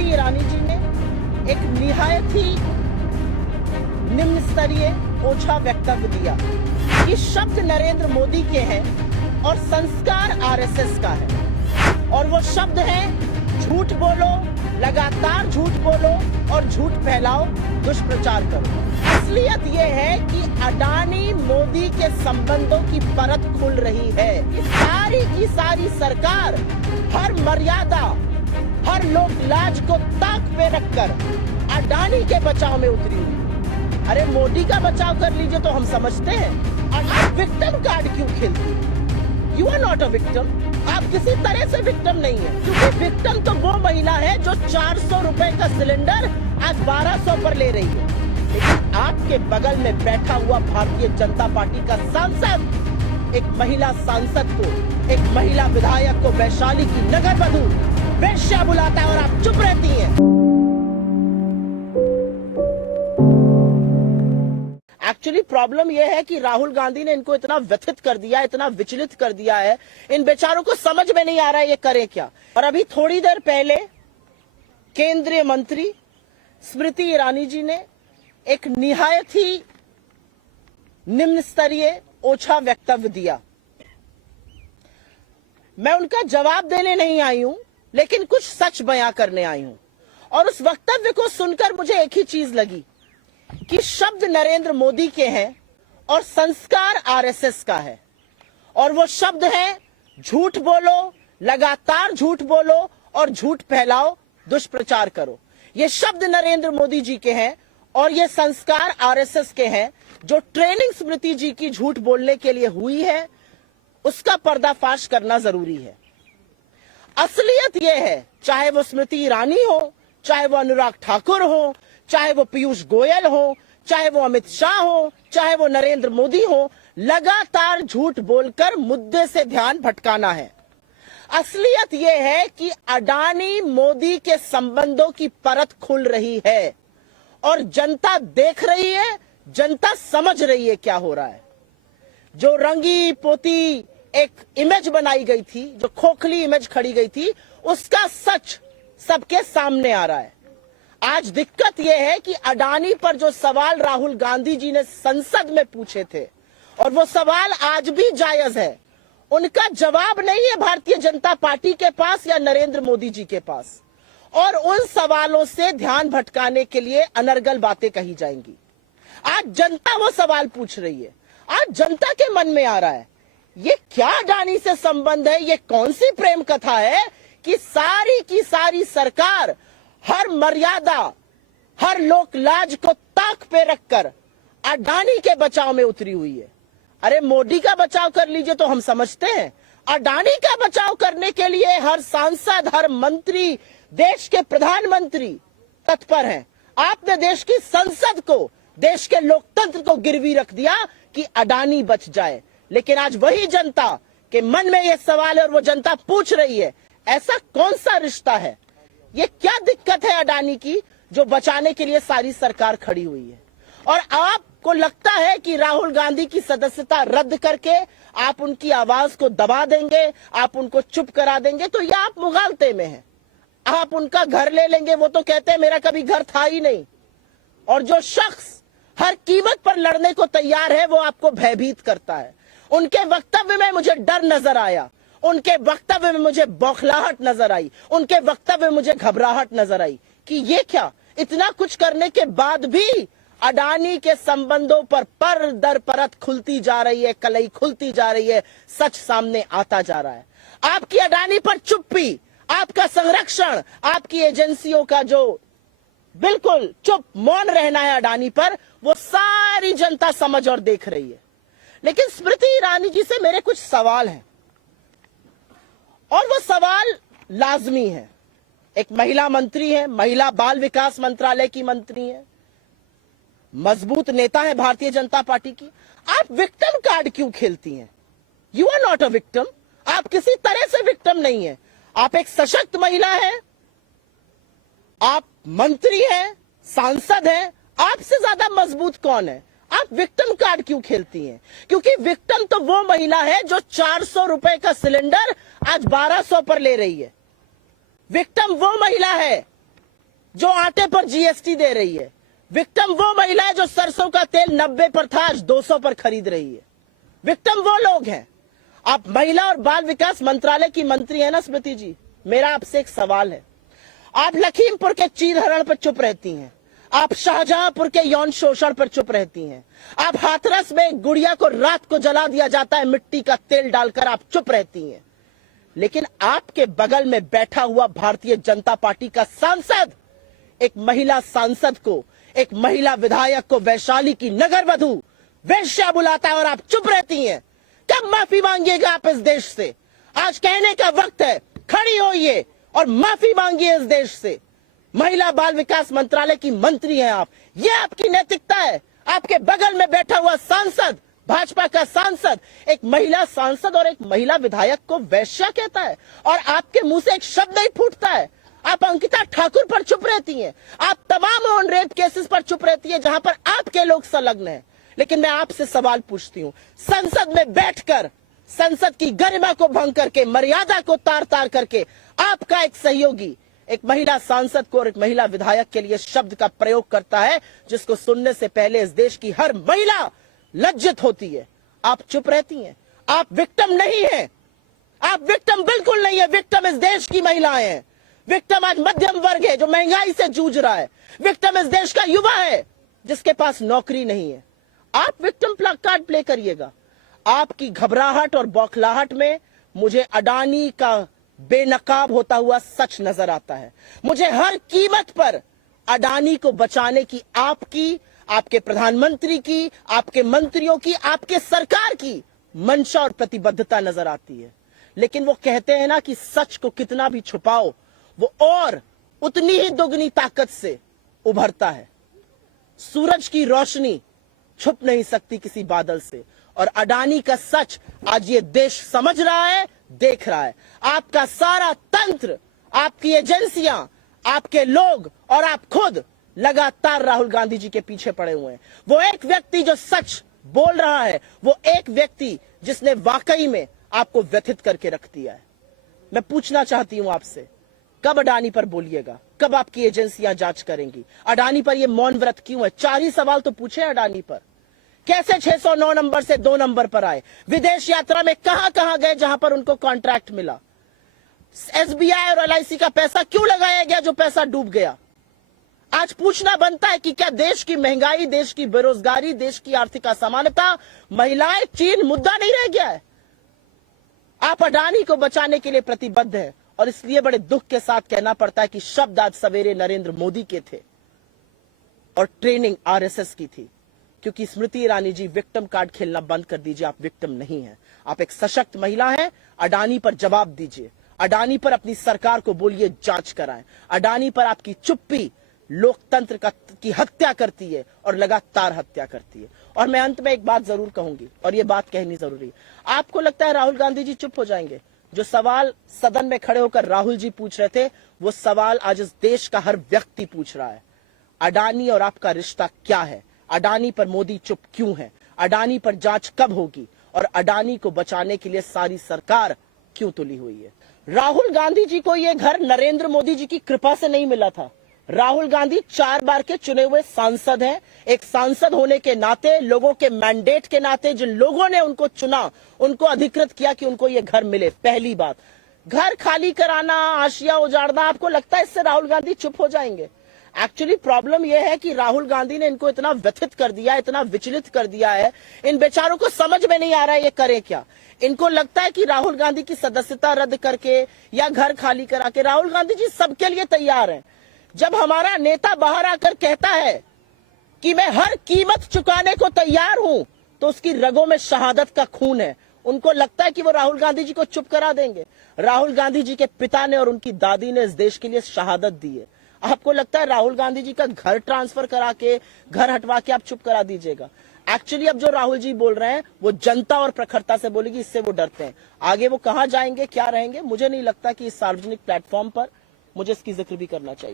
स्मृति ईरानी जी ने एक निहायत ही निम्न स्तरीय ओछा वक्तव्य दिया कि शब्द नरेंद्र मोदी के हैं और संस्कार आरएसएस का है, और वो शब्द है झूठ बोलो, लगातार झूठ बोलो और झूठ फैलाओ, दुष्प्रचार करो। असलियत ये है कि अडानी मोदी के संबंधों की परत खुल रही है। सारी की सारी सरकार हर मर्यादा, हर लोक लाज को ताक पे रखकर अडानी के बचाव में उतरी हुई। अरे मोदी का बचाव कर लीजिए तो हम समझते हैं, और आप विक्टिम कार्ड क्यों खेलती? You are not a victim. आप किसी तरह से विक्टिम नहीं है, क्योंकि विक्टिम तो वो महिला है जो 400 रुपए का सिलेंडर आज 1200 पर ले रही है। लेकिन आपके बगल में बैठा हुआ भारतीय जनता पार्टी का सांसद एक महिला सांसद को, एक महिला विधायक को वैशाली की नगर वधू वेश्या बुलाता है और आप चुप रहती हैं। एक्चुअली प्रॉब्लम यह है कि राहुल गांधी ने इनको इतना व्यथित कर दिया, इतना विचलित कर दिया है, इन बेचारों को समझ में नहीं आ रहा है ये करें क्या। और अभी थोड़ी देर पहले केंद्रीय मंत्री स्मृति ईरानी जी ने एक निहायत ही निम्न स्तरीय ओछा वक्तव्य दिया। मैं उनका जवाब देने नहीं आई हूं, लेकिन कुछ सच बयां करने आई हूं। और उस वक्तव्य को सुनकर मुझे एक ही चीज लगी कि शब्द नरेंद्र मोदी के हैं और संस्कार आरएसएस का है, और वो शब्द है झूठ बोलो, लगातार झूठ बोलो और झूठ फैलाओ, दुष्प्रचार करो। ये शब्द नरेंद्र मोदी जी के हैं और ये संस्कार आरएसएस के हैं। जो ट्रेनिंग स्मृति जी की झूठ बोलने के लिए हुई है, उसका पर्दाफाश करना जरूरी है। असलियत यह है, चाहे वो स्मृति ईरानी हो, चाहे वो अनुराग ठाकुर हो, चाहे वो पीयूष गोयल हो, चाहे वो अमित शाह हो, चाहे वो नरेंद्र मोदी हो, लगातार झूठ बोलकर मुद्दे से ध्यान भटकाना है। असलियत यह है कि अडानी मोदी के संबंधों की परत खुल रही है और जनता देख रही है, जनता समझ रही है क्या हो रहा है। जो रंगी पोती एक इमेज बनाई गई थी, जो खोखली इमेज खड़ी गई थी, उसका सच सबके सामने आ रहा है। आज दिक्कत यह है कि अडानी पर जो सवाल राहुल गांधी जी ने संसद में पूछे थे, और वो सवाल आज भी जायज है, उनका जवाब नहीं है भारतीय जनता पार्टी के पास या नरेंद्र मोदी जी के पास, और उन सवालों से ध्यान भटकाने के लिए अनर्गल बातें कही जाएंगी। आज जनता वो सवाल पूछ रही है, आज जनता के मन में आ रहा है ये क्या अडानी से संबंध है, ये कौन सी प्रेम कथा है कि सारी की सारी सरकार हर मर्यादा, हर लोक लाज को ताक पे रखकर अडानी के बचाव में उतरी हुई है। अरे मोदी का बचाव कर लीजिए तो हम समझते हैं, अडानी का बचाव करने के लिए हर सांसद, हर मंत्री, देश के प्रधानमंत्री तत्पर हैं। आपने देश की संसद को, देश के लोकतंत्र को गिरवी रख दिया कि अडानी बच जाए। लेकिन आज वही जनता के मन में यह सवाल है और वो जनता पूछ रही है, ऐसा कौन सा रिश्ता है, ये क्या दिक्कत है अडानी की जो बचाने के लिए सारी सरकार खड़ी हुई है। और आपको लगता है कि राहुल गांधी की सदस्यता रद्द करके आप उनकी आवाज को दबा देंगे, आप उनको चुप करा देंगे, तो ये आप मुगालते में हैं। आप उनका घर ले लेंगे, वो तो कहते हैं मेरा कभी घर था ही नहीं। और जो शख्स हर कीमत पर लड़ने को तैयार है, वो आपको भयभीत करता है। उनके वक्तव्य में मुझे डर नजर आया, उनके वक्तव्य में मुझे बौखलाहट नजर आई, उनके वक्तव्य में मुझे घबराहट नजर आई कि ये क्या, इतना कुछ करने के बाद भी अडानी के संबंधों पर दर परत खुलती जा रही है, कलई खुलती जा रही है, सच सामने आता जा रहा है। आपकी अडानी पर चुप्पी, आपका संरक्षण, आपकी एजेंसियों का जो बिल्कुल चुप मौन रहना है अडानी पर, वो सारी जनता समझ और देख रही है। लेकिन स्मृति ईरानी जी से मेरे कुछ सवाल हैं, और वो सवाल लाजमी है। एक महिला मंत्री है, महिला बाल विकास मंत्रालय की मंत्री है, मजबूत नेता है भारतीय जनता पार्टी की। आप विक्टिम कार्ड क्यों खेलती हैं? You are not a victim. आप किसी तरह से विक्टिम नहीं है। आप एक सशक्त महिला है, आप मंत्री हैं, सांसद हैं, आपसे ज्यादा मजबूत कौन है? आप विक्टिम कार्ड क्यों खेलती हैं? क्योंकि विक्टिम तो वो महिला है जो 400 रुपए का सिलेंडर आज 1200 पर ले रही है। विक्टिम वो महिला है जो आटे पर जीएसटी दे रही है। विक्टिम वो महिला है जो सरसों का तेल 90 पर था, आज 200 पर खरीद रही है। विक्टिम वो लोग हैं। आप महिला और बाल विकास मंत्रालय की मंत्री है ना स्मृति जी, मेरा आपसे एक सवाल है। आप लखीमपुर के चीरहरण पर चुप रहती हैं, आप शाहजहांपुर के यौन शोषण पर चुप रहती हैं, आप हाथरस में एक गुड़िया को रात को जला दिया जाता है मिट्टी का तेल डालकर, आप चुप रहती हैं। लेकिन आपके बगल में बैठा हुआ भारतीय जनता पार्टी का सांसद एक महिला सांसद को, एक महिला विधायक को वैशाली की नगर वधू वेश्या बुलाता है और आप चुप रहती हैं। कब माफी मांगिएगा आप इस देश से? आज कहने का वक्त है, खड़ी होइए और माफी मांगिए इस देश से। महिला बाल विकास मंत्रालय की मंत्री हैं आप, ये आपकी नैतिकता है? आपके बगल में बैठा हुआ सांसद, भाजपा का सांसद, एक महिला सांसद और एक महिला विधायक को वैश्या कहता है और आपके मुंह से एक शब्द नहीं फूटता है। आप अंकिता ठाकुर पर चुप रहती हैं, आप तमाम ऑन रेप केसेस पर चुप रहती हैं जहां पर आपके लोग संलग्न हैं। लेकिन मैं आपसे सवाल पूछती हूं, संसद में बैठकर संसद की गरिमा को भंग करके, मर्यादा को तार तार करके आपका एक सहयोगी एक महिला सांसद को और एक महिला विधायक के लिए शब्द का प्रयोग करता है जिसको सुनने से पहले इस देश की हर महिला लज्जित होती है। आप चुप रहती हैं। आप विक्टिम नहीं हैं, आप विक्टिम बिल्कुल नहीं है। विक्टिम इस देश की महिलाएं हैं। विक्टिम आज मध्यम वर्ग है जो महंगाई से जूझ रहा है। विक्टिम इस देश का युवा है जिसके पास नौकरी नहीं है। आप विक्टिम कार्ड प्ले करिएगा। आपकी घबराहट और बौखलाहट में मुझे अडानी का बेनकाब होता हुआ सच नजर आता है। मुझे हर कीमत पर अडानी को बचाने की आपकी, आपके प्रधानमंत्री की, आपके मंत्रियों की, आपके सरकार की मंशा और प्रतिबद्धता नजर आती है। लेकिन वो कहते हैं ना कि सच को कितना भी छुपाओ वो और उतनी ही दुगनी ताकत से उभरता है। सूरज की रोशनी छुप नहीं सकती किसी बादल से, और अडानी का सच आज ये देश समझ रहा है, देख रहा है। आपका सारा तंत्र, आपकी एजेंसियां, आपके लोग और आप खुद लगातार राहुल गांधी जी के पीछे पड़े हुए हैं। वो एक व्यक्ति जो सच बोल रहा है, वो एक व्यक्ति जिसने वाकई में आपको व्यथित करके रख दिया है। मैं पूछना चाहती हूं आपसे, कब अडानी पर बोलिएगा? कब आपकी एजेंसियां जांच करेंगी? अडानी पर ये मौन व्रत क्यों है? 4 ही सवाल तो पूछे अडानी पर। कैसे 609 नंबर से 2 नंबर पर आए? विदेश यात्रा में कहां कहां गए जहां पर उनको कॉन्ट्रैक्ट मिला? एसबीआई और एलआईसी का पैसा क्यों लगाया गया जो पैसा डूब गया? आज पूछना बनता है कि क्या देश की महंगाई, देश की बेरोजगारी, देश की आर्थिक असमानता, महिलाएं, चीन मुद्दा नहीं रह गया है? आप अडानी को बचाने के लिए प्रतिबद्ध हैं और इसलिए बड़े दुख के साथ कहना पड़ता है कि शब्द आज सवेरे नरेंद्र मोदी के थे और ट्रेनिंग आरएसएस की थी। क्योंकि स्मृति ईरानी जी, विक्टिम कार्ड खेलना बंद कर दीजिए। आप विक्टिम नहीं हैं, आप एक सशक्त महिला हैं। अडानी पर जवाब दीजिए। अडानी पर अपनी सरकार को बोलिए जांच कराएं। अडानी पर आपकी चुप्पी लोकतंत्र की हत्या करती है और लगातार हत्या करती है। और मैं अंत में एक बात जरूर कहूंगी और ये बात कहनी जरूरी है। आपको लगता है राहुल गांधी जी चुप हो जाएंगे? जो सवाल सदन में खड़े होकर राहुल जी पूछ रहे थे, वो सवाल आज इस देश का हर व्यक्ति पूछ रहा है। अडानी और आपका रिश्ता क्या है? अडानी पर मोदी चुप क्यों है? अडानी पर जांच कब होगी? और अडानी को बचाने के लिए सारी सरकार क्यों तुली हुई है? राहुल गांधी जी को यह घर नरेंद्र मोदी जी की कृपा से नहीं मिला था। राहुल गांधी 4 बार के चुने हुए सांसद हैं। एक सांसद होने के नाते, लोगों के मैंडेट के नाते, जिन लोगों ने उनको चुना, उनको अधिकृत किया कि उनको यह घर मिले। पहली बात, घर खाली कराना, आशिया उजाड़ना, आपको लगता है इससे राहुल गांधी चुप हो जाएंगे? एक्चुअली प्रॉब्लम यह है कि राहुल गांधी ने इनको इतना व्यथित कर दिया, इतना विचलित कर दिया है, इन बेचारों को समझ में नहीं आ रहा है ये करें क्या। इनको लगता है कि राहुल गांधी की सदस्यता रद्द करके या घर खाली करा के, राहुल गांधी जी सबके लिए तैयार हैं। जब हमारा नेता बाहर आकर कहता है कि मैं हर कीमत चुकाने को तैयार हूं, तो उसकी रगों में शहादत का खून है। उनको लगता है कि वो राहुल गांधी जी को चुप करा देंगे। राहुल गांधी जी के पिता ने और उनकी दादी ने इस देश के लिए शहादत दी है। आपको लगता है राहुल गांधी जी का घर ट्रांसफर करा के, घर हटवा के आप चुप करा दीजिएगा? एक्चुअली अब जो राहुल जी बोल रहे हैं वो जनता और प्रखरता से बोलेगी, इससे वो डरते हैं। आगे वो कहां जाएंगे, क्या रहेंगे, मुझे नहीं लगता कि इस सार्वजनिक प्लेटफॉर्म पर मुझे इसकी जिक्र भी करना चाहिए।